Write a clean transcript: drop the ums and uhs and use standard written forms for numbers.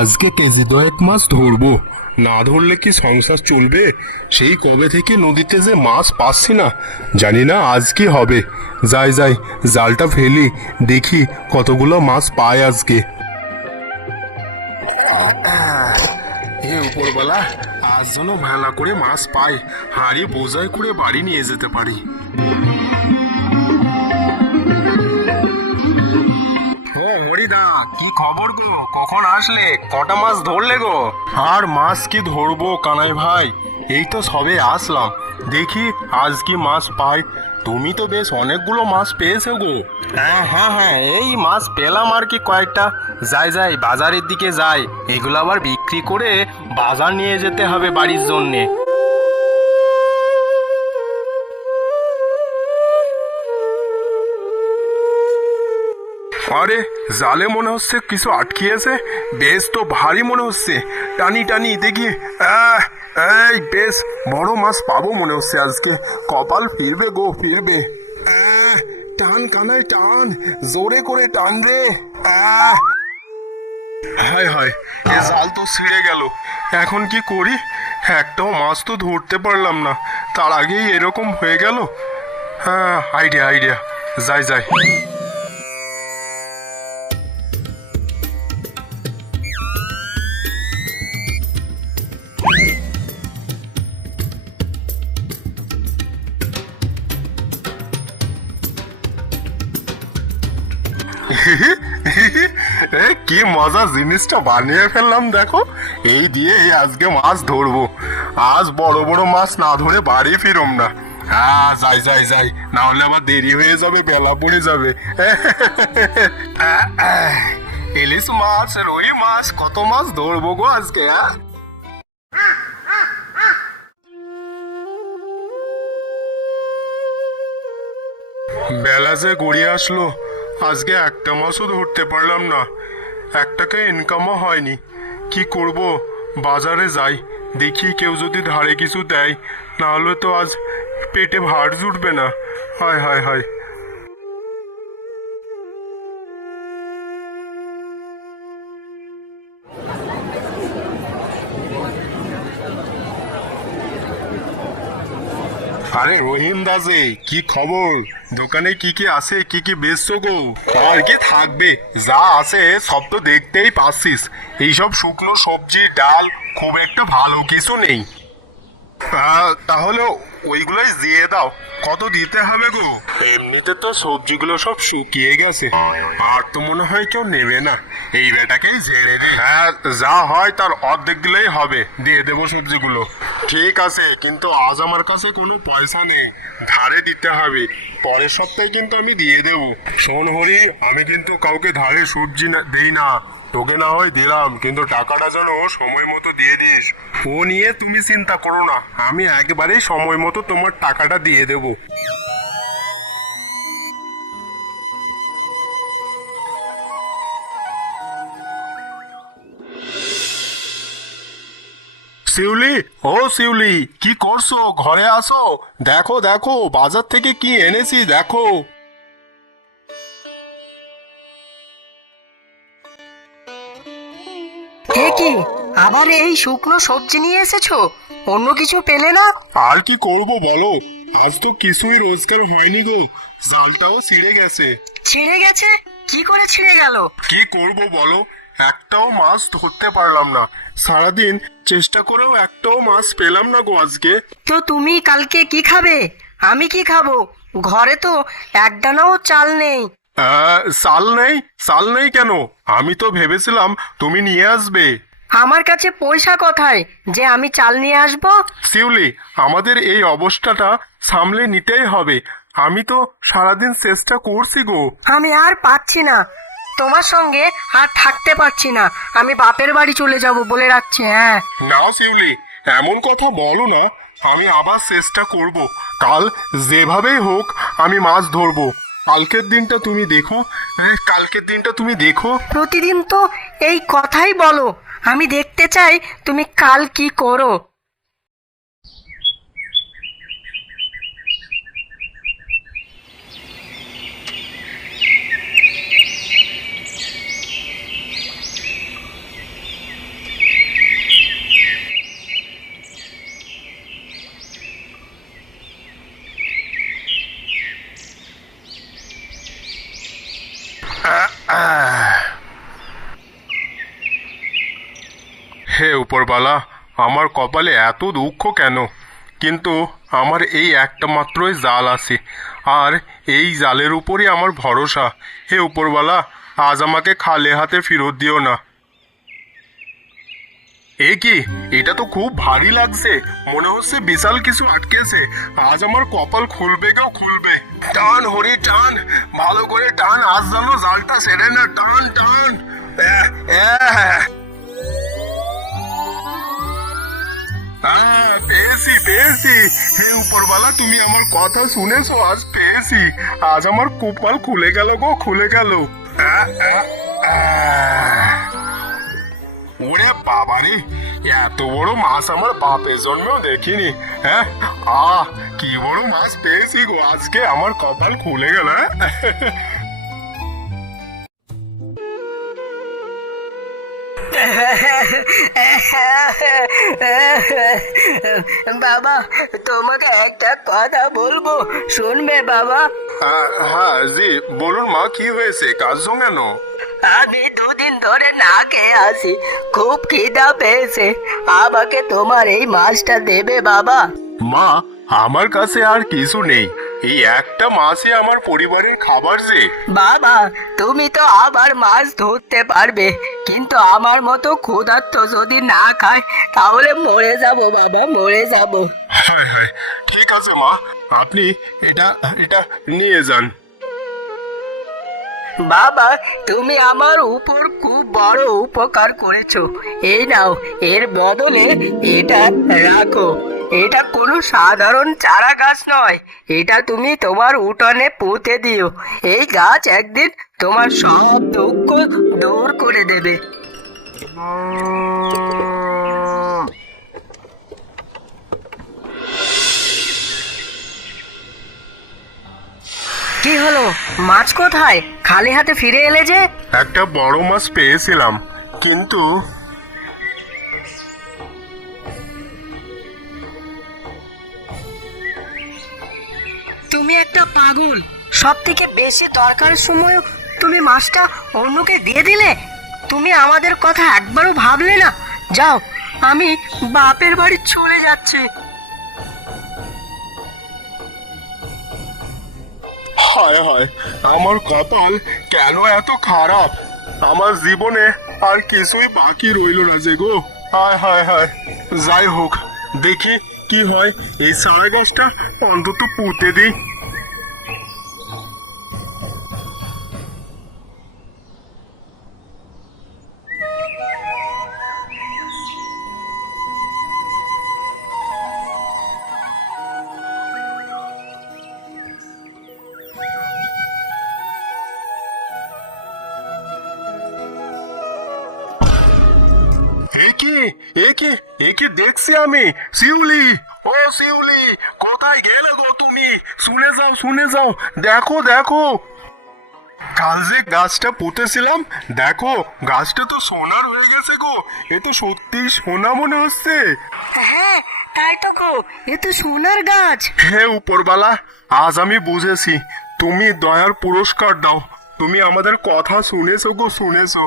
আজকে কেজি দয়েক মাছ ধরবো। না ধরলে কি সংসার চলবে? সেই কবে থেকে নদীতে যে মাছ পাচ্ছি না, জানি না আজ কি হবে। যাই যাই, জালটা ফেলি, দেখি কতগুলো মাছ পাই আজকে। এ উপরবেলা, আজ যেন ভেলা করে মাছ পাই, হাঁড়ি বোঝাই করে বাড়ি নিয়ে যেতে পারি। ও হরিদা, কি খবর গো? কখন আসলে? কটা মাছ ধরলে গো? আর মাছ কি ধরবো কানাই ভাই, এই তো সবে আসলাম। দেখি আজ কি মাছ পাই। তুমি তো বেশ অনেকগুলো মাছ পেয়েছো গো। হ্যাঁ হ্যাঁ হ্যাঁ, এই মাছ পেলাম আর কি কয়েকটা। যাই যাই, বাজারের দিকে যাই, এগুলো আবার বিক্রি করে বাজার নিয়ে যেতে হবে বাড়ির জন্যে। আরে, জালে মনে হচ্ছে কিছু আটকিয়েছে, বেশ তো ভারী মনে হচ্ছে। টানি টানি দেখি। আহ, এই বেশ বড় মাছ পাবো মনে হচ্ছে আজকে। কপাল ফিরবে গো, ফিরবে। টান কানাই টান, জোরে করে টান রে। হায় হায়, এ জাল তো ছিঁড়ে গেল। এখন কি করি? একটাও মাছ তো ধরতে পারলাম না, তার আগেই এরকম হয়ে গেল। হ্যাঁ, আইডিয়া আইডিয়া, যাই যাই। এ কি মজা জিনিসটা বানিয়ে ফেললাম দেখো। এই দিয়ে আজকে মাছ ধরবো। আজ বড় বড় মাছ না ধরে বাড়ি ফিরম না। হ্যাঁ, যাই যাই যাই, না হলে আবার দেরি হয়ে যাবে, বেলা পড়ে যাবে। ইলিশ মাছ, রুই মাছ, কত মাছ ধরবো গো আজকে। বেলা যে গড়িয়ে আসলো, আজকে একটা মাছও ধরতে পারলাম না। এক টাকা ইনকামও হয়নি। কি করব? বাজারে যাই, দেখি কেউ যদি ধারে কিছু দেয়, না হলে তো আজ পেটে ভার জুটবে না। হায় হায় হায়। আরে রহিম দাসে, কি খবর? দোকানে কি কি আছে, কি কি বেচছো গো? আর কি থাকবে, যা আছে সব তো দেখতেই পাচ্ছিস। এইসব শুকনো সবজি, ডাল, খুব একটা ভালো কিছু নেই। তাহলে ওইগুলোই দিয়ে দাও। কত দিতে হবে গো? এমনিতে তো সবজিগুলো সব শুকিয়ে গেছে, আর তো মনে হয় কেউ নেবে না। এই বেটাকেই ঝেড়ে দে। হ্যাঁ, যা হয় তার অর্ধেক দিলেই হবে, দিয়ে দেবো সবজিগুলো। ঠিক আছে, কিন্তু আজ আমার কাছে কোনো পয়সা নেই, ধারে দিতে হবে। পরের সপ্তাহে কিন্তু আমি দিয়ে দেবো। শোন হরি, আমি কিন্তু কাউকে ধারে সবজি দিই না। তোকে না হয় দিলাম, কিন্তু টাকাটা যেন সময় মতো দিয়ে দিস। ও নিয়ে তুমি চিন্তা করো না, আমি একবারেই সময় মতো তোমার টাকাটা দিয়ে দেব। শিউলি, ও শিউলি, কি করছো? ঘরে আসো, দেখো দেখো বাজার থেকে কি এনেছি দেখো। এ কি, আবার এই শুকনো সবজি নিয়ে এসেছো? অন্য কিছু পেলে না? আর কি করব বলো, আজ তো কিছুই রোজগার হয়নি গো, জালটাও ছিঁড়ে গেছে। ছিঁড়ে গেছে? কি করে ছিঁড়ে গেল? কি করব বলো, একটাও মাছ ধরতে পারলাম না। সারাদিন চেষ্টা করেও একটাও মাছ পেলাম না গো আজকে। তো তুমি কালকে কি খাবে? আমি কি খাবো? ঘরে তো এক দানাও চাল নেই। চাল নেই? চাল নেই কেন? আমি তো ভেবেছিলাম তুমি নিয়ে আসবে। আমার কাছে পয়সা কোথায় যে আমি চাল নিয়ে আসবো? শিউলি, আমাদের এই অবস্থাটা সামলে নিতেই হবে। আমি তো সারাদিন চেষ্টা করছি গো। আমি আর পাচ্ছি না, তোমার সঙ্গে আর থাকতে পারছি না। আমি বাপের বাড়ি চলে যাব বলে রাখছি। হ্যাঁ, না শিউলি, এমন কথা বলো না। আমি আবার চেষ্টা করব। কাল যেভাবেই হোক আমি মাছ ধরবো। কালকের দিনটা তুমি দেখো। কালকের দিনটা তুমি দেখো। প্রতিদিন তো এই কথাই বলো। আমি দেখতে চাই তুমি কাল কি করো। হে উপরবালা, আমার কপালে এত দুঃখ কেন? কিন্তু আমার এই একটা মাত্রই জাল আছে, আর এই জালের উপরই আমার ভরসা। হে উপরবালা, আজ আমাকে খালি হাতে ফেরত দিও না। এ কি, এটা তো খুব ভারী লাগছে, মনে হচ্ছে বিশাল কিছু আটকেছে। আজ আমার কপাল খুলবে কেউ খুলবে। টান হরি টান, ভালো করে টান, আজ যেন জালটা ছেড়ে না। টান টান। আহ, আহ। পেয়েছি পেয়েছি। হে উপরওয়ালা, তুমি আমার কথা শুনেছো? আজ পেয়েছি। আজ আমার কপাল খুলে গেল গো, খুলে গেল। আহ, আহ, আহ। ওরে বাবারে, এত বড় মাছ আমার বাপের জন্মেও দেখিনি। হ্যাঁ, কি বড় মাছ পেয়েছি গো আজকে, আমার কপাল খুলে গেল। বাবা, তোমাকে একটা কথা বলবো, শুনবে বাবা? হ্যাঁ জি বলুন মা, কি হয়েছে? কাজ কেন? আমি দুদিন ধরে না খেয়ে আছি, খুব খিদা পেয়েছে। আমাকে তোমার এই মাছটা দেবে বাবা? মা, আমার কাছে আর কিছু নেই, এই একটা মাছই আমার পরিবারের খাবার যে। বাবা, তুমি তো আবার মাছ ধরতে পারবে, কিন্তু আমার মতো ক্ষুধার্ত যদি না খায় তাহলে মরে যাব বাবা, মরে যাব। হায় হায়, ঠিক আছে মা, আপনি এটা এটা নিয়ে যান। বাবা, তুমি আমার উপর খুব বড় উপকার করেছো। এই নাও, এর বদলে এটা রাখো। এটা কোনো সাধারণ চারা গাছ নয়, এটা তুমি তোমার উঠোনে পুঁতে দিও। এই গাছ একদিন তোমার সব দুঃখ দূর করে দেবে। কি হলো, মাছ কোথায়? খালি হাতে ফিরে এলে যে? একটা বড় মাছ পেয়েছিলাম, কিন্তু তুমি একটা পাগল। সব থেকে বেশি দরকারের সময় তুমি মাছটা অন্যকে দিয়ে দিলে। তুমি আমাদের কথা একবারও ভাবলে না। যাও, আমি বাপের বাড়ি চলে যাচ্ছি। হায় হায়, আমার কপাল কেন এত খারাপ? আমার জীবনে আর কিছুই বাকি রইল না যে গো। হায় হায় হায়। যাই হোক, দেখি কি হয়, এই চারা গাছটা অন্তত পুঁতে দিই। একে একে একে দেখছি আমি। শিউলি, ও শিউলি, কোথায় গেলে গো তুমি? শুনে যাও শুনে যাও, দেখো দেখো, কাল যে গাছটা পুঁতেছিলাম, দেখো গাছটা তো সোনার হয়ে গেছে গো। এ তো সত্যি সোনা মনে হচ্ছে। হ্যাঁ, তাই তো গো, এ তো সোনার গাছ। হে উপরবালা, আজ আমি বুঝেছি, তুমি দয়ার পুরস্কার দাও। তুমি আমাদের কথা শুনেছো গো, শুনেছো।